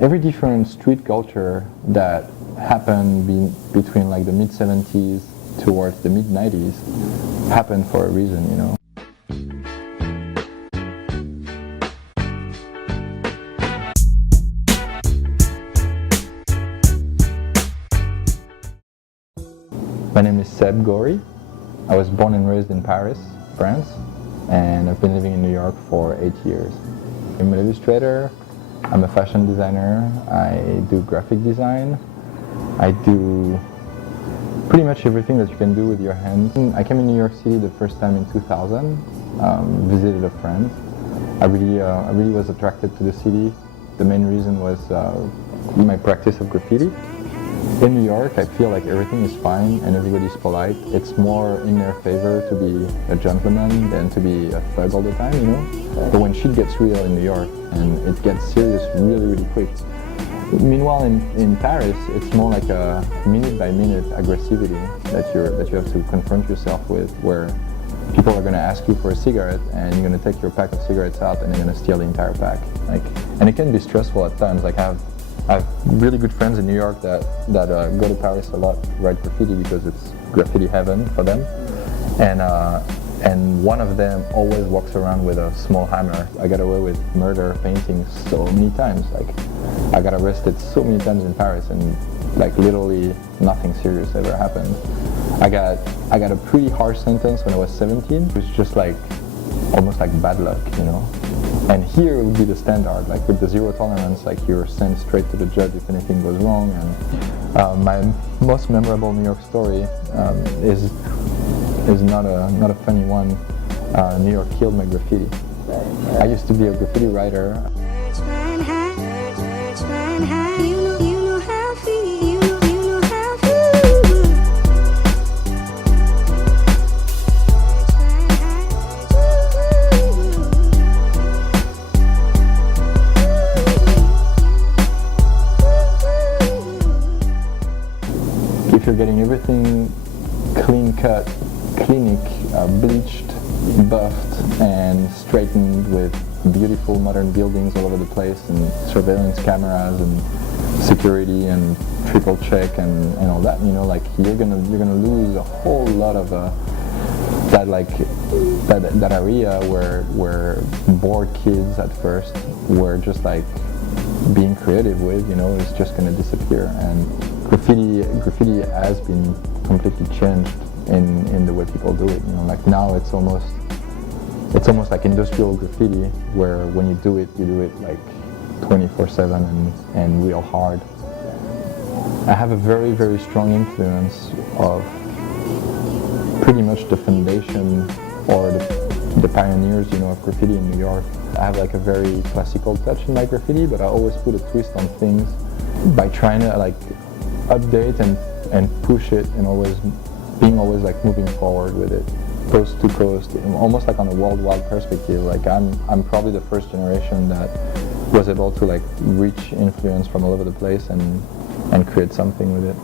Every different street culture that happened between like the mid-70s towards the mid-90s happened for a reason, you know. My name is Gorey. I was born and raised in Paris, France, and I've been living in New York for 8 years. I'm an illustrator, I'm a fashion designer, I do graphic design, I do pretty much everything that you can do with your hands. I came in New York City the first time in 2000, visited a friend. I really was attracted to the city. The main reason was my practice of graffiti. In New York, I feel like everything is fine and everybody's polite. It's more in their favor to be a gentleman than to be a thug all the time, you know? But when shit gets real in New York, and it gets serious really, really quick. Meanwhile, in Paris, it's more like a minute-by-minute aggressivity that you have to confront yourself with, where people are going to ask you for a cigarette and you're going to take your pack of cigarettes out and they're going to steal the entire pack. And it can be stressful at times. Like I have really good friends in New York that go to Paris a lot to write graffiti because it's graffiti heaven for them. And one of them always walks around with a small hammer. I got away with murder paintings so many times. Like I got arrested so many times in Paris and like literally nothing serious ever happened. I got a pretty harsh sentence when I was 17. It was just like almost like bad luck, you know. And here it would be the standard, like with the zero tolerance, like you're sent straight to the judge if anything goes wrong. And my most memorable New York story is not a funny one. New York killed my graffiti. I used to be a graffiti writer. If you're getting everything clean cut, clinic, bleached, buffed and straightened with beautiful modern buildings all over the place and surveillance cameras and security and triple check and all that, you know, like you're gonna lose a whole lot of that area where bored kids at first were just like being creative with, you know, is just gonna disappear. And graffiti has been completely changed in the way people do it, you know, like now it's almost like industrial graffiti, where when you do it like 24/7 and real hard. I have a very, very strong influence of pretty much the foundation or the pioneers, you know, of graffiti in New York. I have like a very classical touch in my graffiti, but I always put a twist on things by trying to like update and push it and being always like moving forward with it, coast to coast, almost like on a worldwide perspective. Like I'm probably the first generation that was able to like reach influence from all over the place and create something with it.